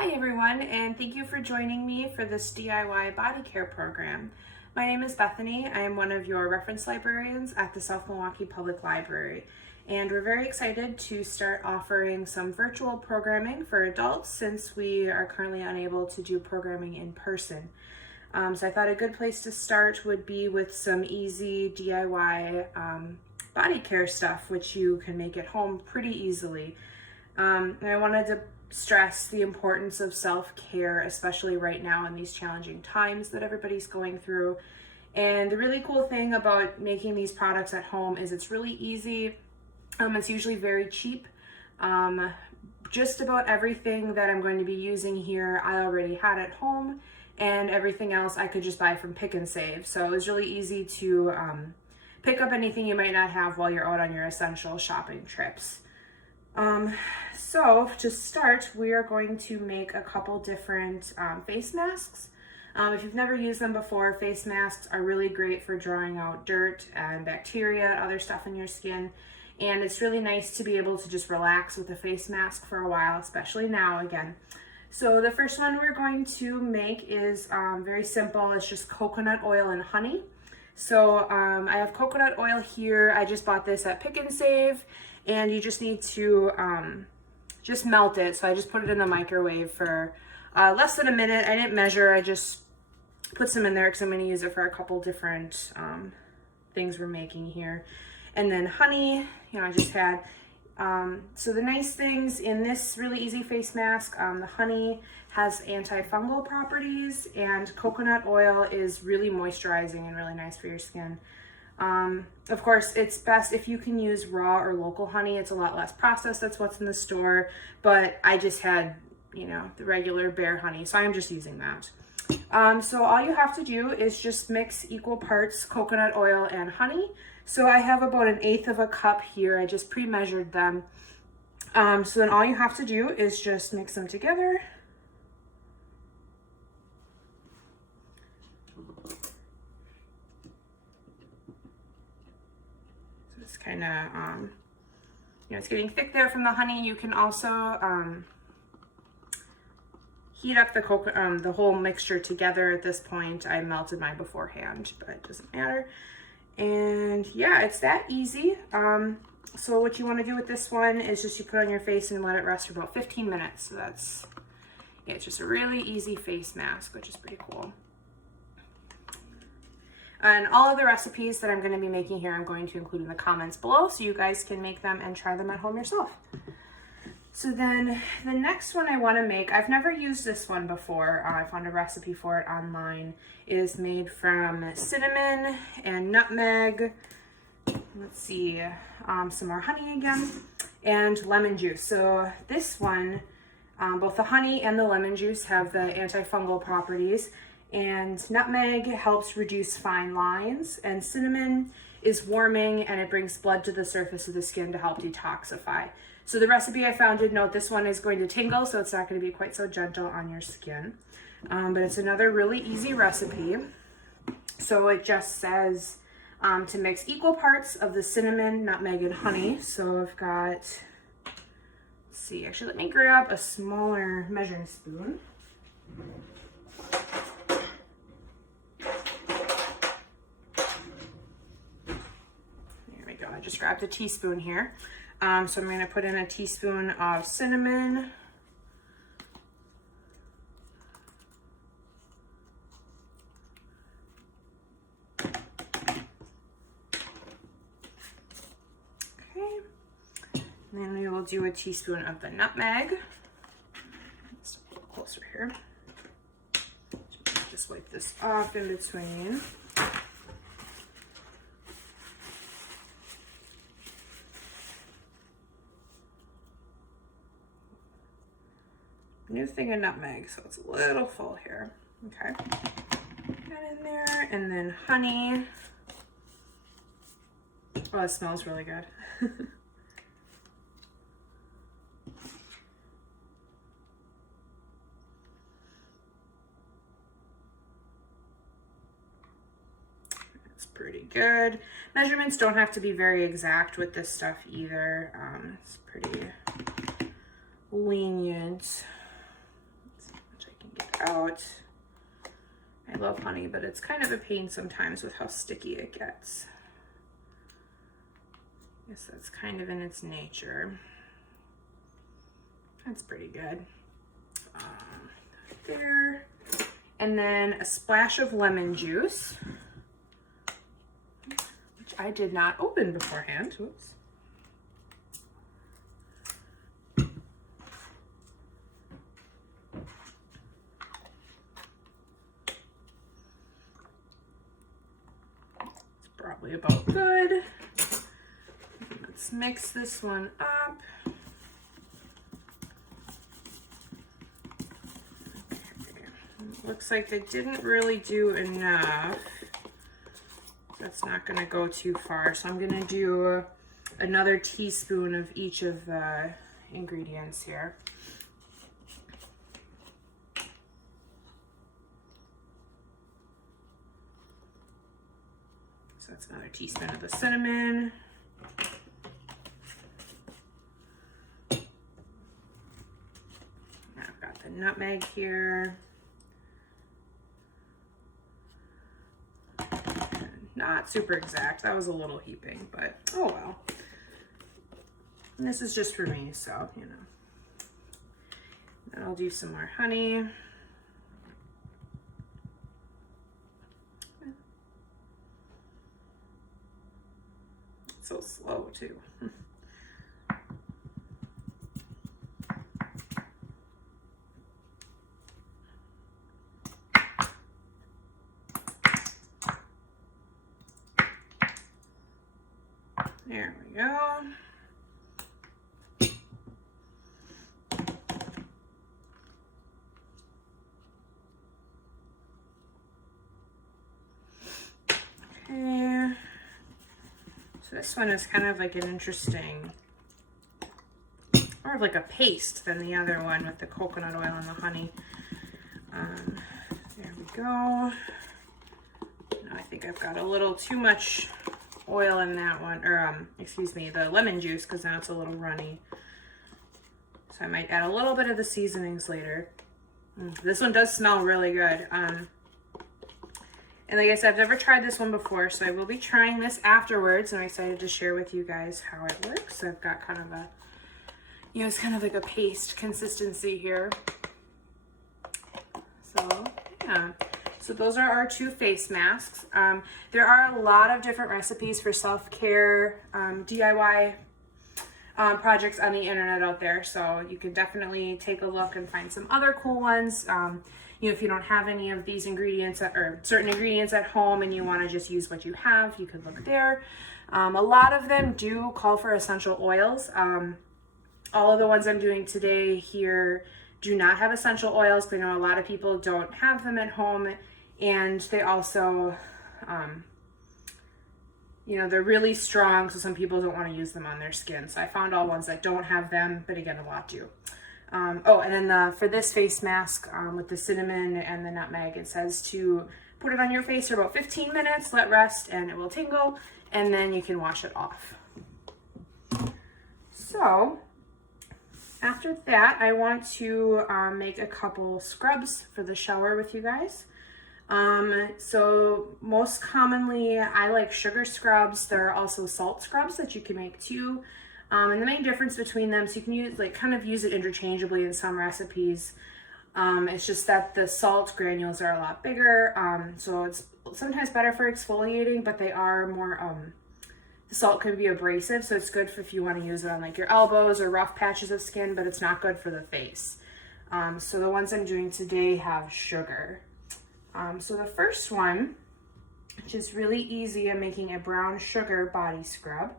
Hi everyone, and thank you for joining me for this DIY body care program. My name is Bethany. I am one of your reference librarians at the South Milwaukee Public Library, and we're very excited to start offering some virtual programming for adults since we are currently unable to do programming in person. So I thought a good place to start would be with some easy DIY body care stuff, which you can make at home pretty easily. And I wanted to stress the importance of self-care, especially right now in these challenging times that everybody's going through. And the really cool thing about making these products at home is it's really easy. It's usually very cheap. Just about everything that I'm going to be using here I already had at home, and everything else I could just buy from Pick and Save. So it was really easy to pick up anything you might not have while you're out on your essential shopping trips. So to start, we are going to make a couple different face masks. If you've never used them before, face masks are really great for drawing out dirt and bacteria and other stuff in your skin. And it's really nice to be able to just relax with a face mask for a while, especially now again. So the first one we're going to make is very simple. It's just coconut oil and honey. So I have coconut oil here. I just bought this at Pick and Save. And you just need to just melt it. So I just put it in the microwave for less than a minute. I didn't measure, I just put some in there because I'm going to use it for a couple different things we're making here. And then honey, I just had, so the nice things in this really easy face mask, the honey has antifungal properties, and coconut oil is really moisturizing and really nice for your skin. Of course, it's best if you can use raw or local honey. It's a lot less processed. That's what's in the store. But I just had, the regular bare honey. So I'm just using that. So all you have to do is just mix equal parts coconut oil and honey. So I have about 1/8 of a cup here. I just pre-measured them. So then all you have to do is just mix them together. It's kind of, it's getting thick there from the honey. You can also heat up the whole mixture together at this point. I melted mine beforehand, but it doesn't matter. And yeah, it's that easy. So what you want to do with this one is just you put it on your face and let it rest for about 15 minutes. So that's, yeah, it's just a really easy face mask, which is pretty cool. And all of the recipes that I'm going to be making here, I'm going to include in the comments below so you guys can make them and try them at home yourself. So then the next one I want to make, I've never used this one before. I found a recipe for it online. It is made from cinnamon and nutmeg. Let's see, some more honey again, and lemon juice. So this one, both the honey and the lemon juice have the antifungal properties. And nutmeg helps reduce fine lines, and cinnamon is warming and it brings blood to the surface of the skin to help detoxify. So the recipe I found did note this one is going to tingle, so it's not going to be quite so gentle on your skin. But it's another really easy recipe. So it just says to mix equal parts of the cinnamon, nutmeg, and honey. So I've got, let's see, actually let me grab a smaller measuring spoon. I just grabbed a teaspoon here. So I'm going to put in a teaspoon of cinnamon. Okay. And then we will do a teaspoon of the nutmeg. Let's get a little closer here. Just wipe this off in between. New thing of nutmeg, so it's a little full here. Okay, that in there, and then honey. Oh, it smells really good. It's pretty good. Measurements don't have to be very exact with this stuff either. It's pretty lenient. out. I love honey, but it's kind of a pain sometimes with how sticky it gets. I guess that's kind of in its nature. That's pretty good. There. And then a splash of lemon juice, which I did not open beforehand. Oops. It's probably about good. Let's mix this one up. Looks like they didn't really do enough. That's not going to go too far. So I'm going to do another teaspoon of each of the ingredients here. So that's another teaspoon of the cinnamon. Now I've got the nutmeg here. Not super exact. That was a little heaping, but oh well. And this is just for me, so, you know. Then I'll do some more honey. It's so slow, too. There we go. Okay. So this one is kind of like an interesting, more of like a paste than the other one with the coconut oil and the honey. There we go. Now I think I've got a little too much oil in that one, or excuse me, the lemon juice, because now it's a little runny. So I might add a little bit of the seasonings later. This one does smell really good. And like I said, I've never tried this one before, so I will be trying this afterwards. And I'm excited to share with you guys how it works. So I've got kind of a, you know, it's kind of like a paste consistency here. So yeah. So those are our 2 face masks. There are a lot of different recipes for self-care DIY projects on the internet out there. So you can definitely take a look and find some other cool ones. You know, if you don't have any of these ingredients or certain ingredients at home and you want to just use what you have, you could look there. A lot of them do call for essential oils. All of the ones I'm doing today here do not have essential oils, because I know a lot of people don't have them at home. And they also, you know, they're really strong, so some people don't want to use them on their skin. So I found all ones that don't have them, but again, a lot do. Oh, and then for this face mask with the cinnamon and the nutmeg, it says to put it on your face for about 15 minutes, let rest, and it will tingle, and then you can wash it off. So after that, I want to make a couple scrubs for the shower with you guys. So most commonly I like sugar scrubs. There are also salt scrubs that you can make too. And the main difference between them, so you can use kind of use it interchangeably in some recipes. It's just that the salt granules are a lot bigger. So it's sometimes better for exfoliating, but they are more, the salt can be abrasive. So it's good for if you want to use it on like your elbows or rough patches of skin, but it's not good for the face. So the ones I'm doing today have sugar. So the first one, which is really easy, I'm making a brown sugar body scrub.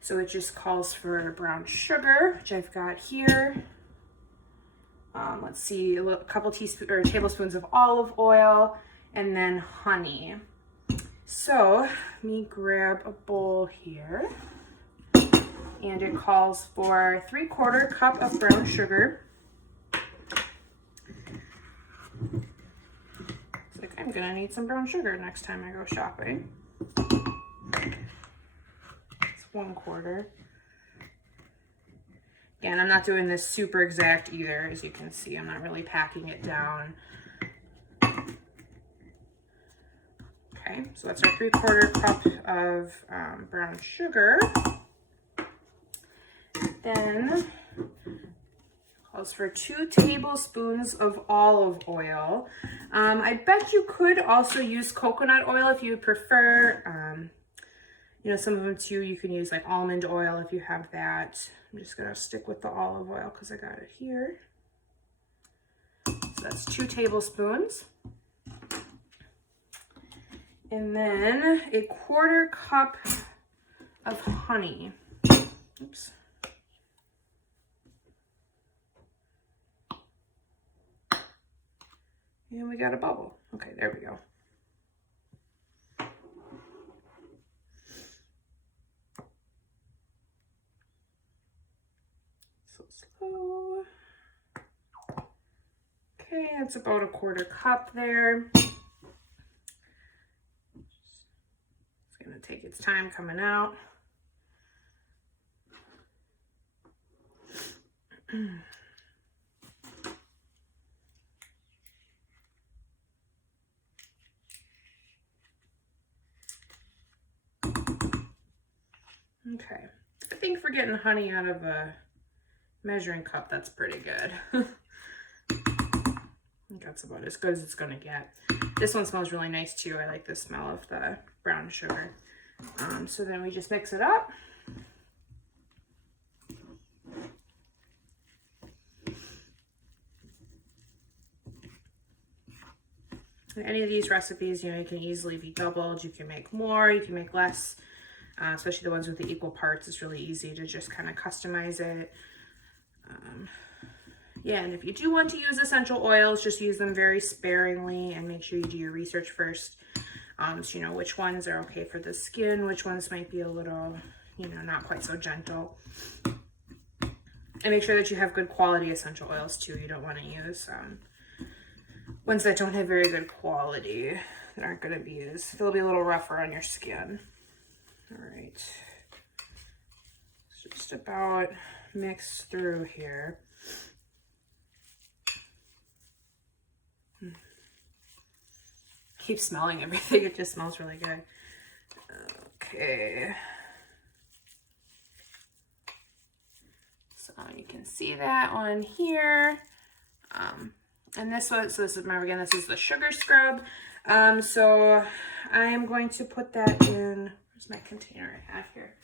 So it just calls for brown sugar, which I've got here. Let's see, a couple tablespoons of olive oil, and then honey. So let me grab a bowl here, and it calls for 3/4 cup of brown sugar. I'm gonna need some brown sugar next time I go shopping. It's 1/4. Again, I'm not doing this super exact either. As you can see, I'm not really packing it down. Okay, so that's our 3/4 cup of brown sugar. Then calls for 2 tablespoons of olive oil. I bet you could also use coconut oil if you prefer. You know, some of them too, you can use like almond oil if you have that. I'm just gonna stick with the olive oil because I got it here. So that's 2 tablespoons. And then a 1/4 cup of honey. Oops. And we got a bubble. Okay, there we go. So slow. Okay, that's about a 1/4 cup there. It's gonna take its time coming out. Okay, I think for getting honey out of a measuring cup, that's pretty good. I think that's about as good as it's gonna get. This one smells really nice too. I like the smell of the brown sugar. So then we just mix it up. And any of these recipes, you know, you can easily be doubled. You can make more, you can make less, especially the ones with the equal parts. It's really easy to just kind of customize it. Yeah, and if you do want to use essential oils, just use them very sparingly and make sure you do your research first. So you know which ones are okay for the skin, which ones might be a little, you know, not quite so gentle. And make sure that you have good quality essential oils too. You don't want to use ones that don't have very good quality, that aren't going to be as, they'll be a little rougher on your skin. All right. It's just about mixed through here. Keep smelling everything. It just smells really good. Okay. So you can see that on here. And this one, so this is, remember again, this is the sugar scrub. So I am going to put that in, where's my container I have here?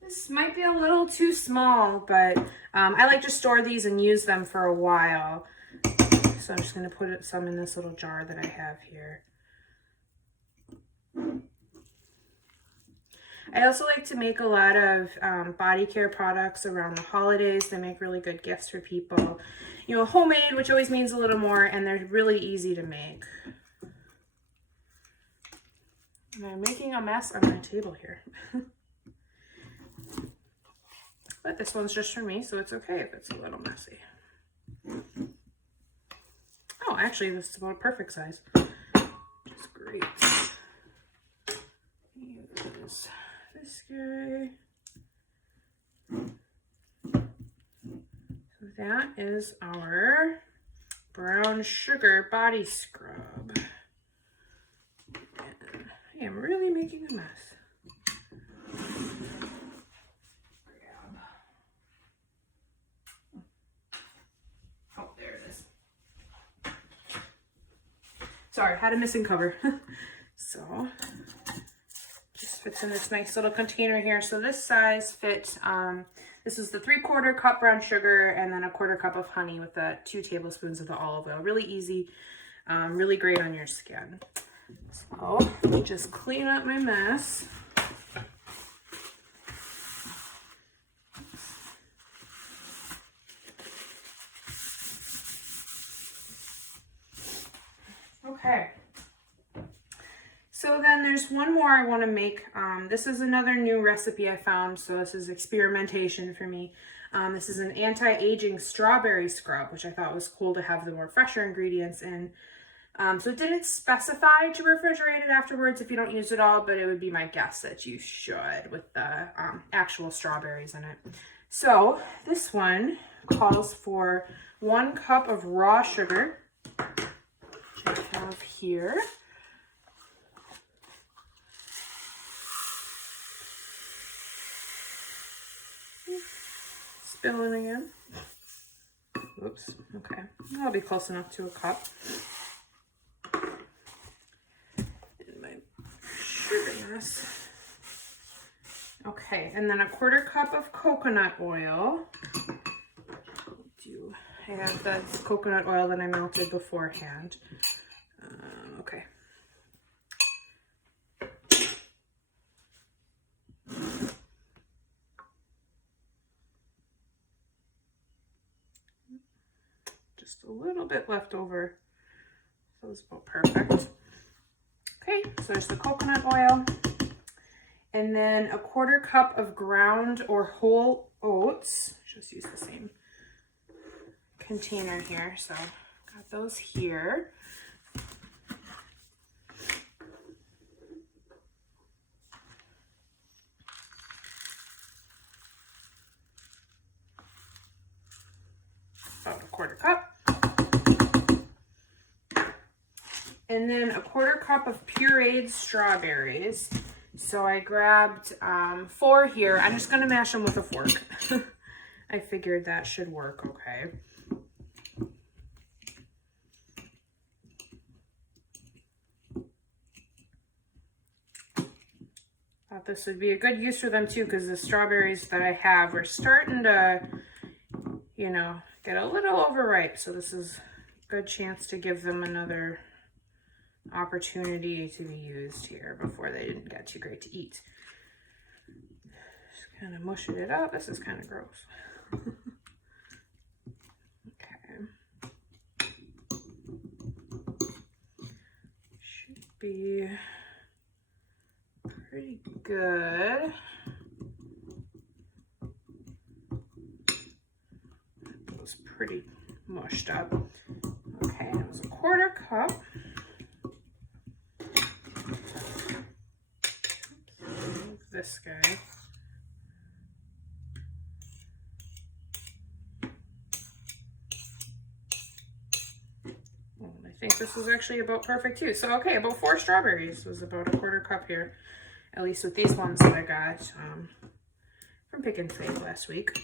This might be a little too small, but I like to store these and use them for a while. So I'm just going to put some in this little jar that I have here. I also like to make a lot of body care products around the holidays. They make really good gifts for people. You know, homemade, which always means a little more, and they're really easy to make. And I'm making a mess on my table here. But this one's just for me, so it's okay if it's a little messy. Oh, actually, this is about a perfect size. Which is great. Use this guy. So that is our brown sugar body scrub. And I am really making a mess. Sorry, had a missing cover. So, just fits in this nice little container here. So this size fits, this is the 3/4 cup brown sugar and then a 1/4 cup of honey with the 2 tablespoons of the olive oil. Really easy, really great on your skin. So, let me just clean up my mess. Okay, so then there's one more I want to make. This is another new recipe I found, so this is experimentation for me. This is an anti-aging strawberry scrub, which I thought was cool to have the more fresher ingredients in. So it didn't specify to refrigerate it afterwards if you don't use it all, but it would be my guess that you should with the actual strawberries in it. So this one calls for 1 cup of raw sugar. which I have here. Spilling again. Oops, okay. I'll be close enough to a cup. In my sugar mess. Okay, and then a 1/4 cup of coconut oil. I have that coconut oil that I melted beforehand. Okay. Just a little bit left over. So it's about perfect. Okay, so there's the coconut oil. And then a 1/4 cup of ground or whole oats. Just use the same container here. So got those here. About a 1/4 cup. And then a 1/4 cup of pureed strawberries. So I grabbed 4 here. I'm just going to mash them with a fork. I figured that should work okay. Thought this would be a good use for them too, because the strawberries that I have are starting to, you know, get a little overripe. So this is a good chance to give them another opportunity to be used here before they didn't get too great to eat. Just kind of mushing it up. This is kind of gross. Okay. Should be pretty good. It was pretty mushed up. Okay, it was a 1/4 cup. This guy. Well, I think this is actually about perfect too. So okay, about 4 strawberries was about a 1/4 cup here, at least with these ones that I got from Pick and Save last week.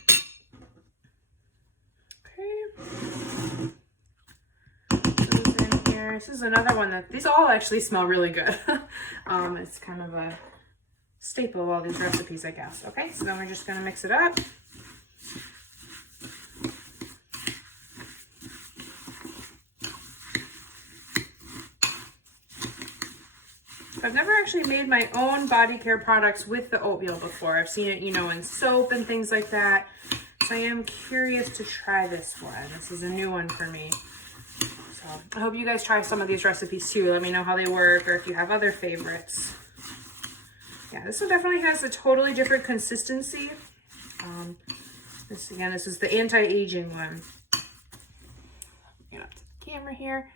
Okay. Those in here. This is another one that these all actually smell really good. It's kind of a staple of all these recipes, I guess. Okay, so then we're just going to mix it up. I've never actually made my own body care products with the oatmeal before. I've seen it, you know, in soap and things like that. So I am curious to try this one. This is a new one for me. So I hope you guys try some of these recipes too. Let me know how they work or if you have other favorites. Yeah, this one definitely has a totally different consistency. This is the anti-aging one. Get up to the camera here.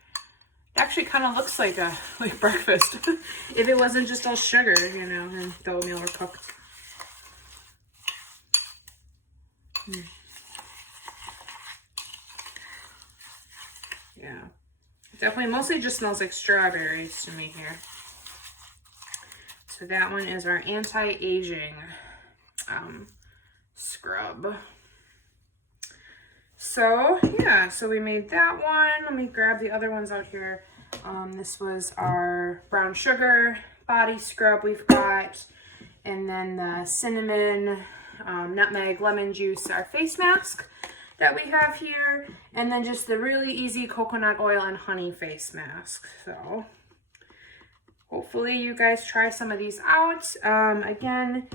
It actually kind of looks like a breakfast if it wasn't just all sugar, you know, and the oatmeal were cooked. Yeah, definitely mostly just smells like strawberries to me here. So that one is our anti-aging scrub. So yeah, so we made that one. Let me grab the other ones out here. This was our brown sugar body scrub we've got, and then the cinnamon, nutmeg, lemon juice, our face mask that we have here, and then just the really easy coconut oil and honey face mask. So hopefully you guys try some of these out. Again,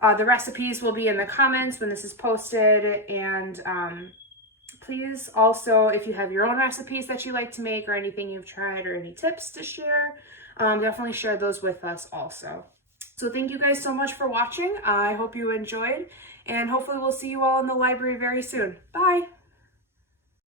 the recipes will be in the comments when this is posted, and please also, if you have your own recipes that you like to make or anything you've tried or any tips to share, definitely share those with us also. So thank you guys so much for watching. I hope you enjoyed, and hopefully we'll see you all in the library very soon. Bye!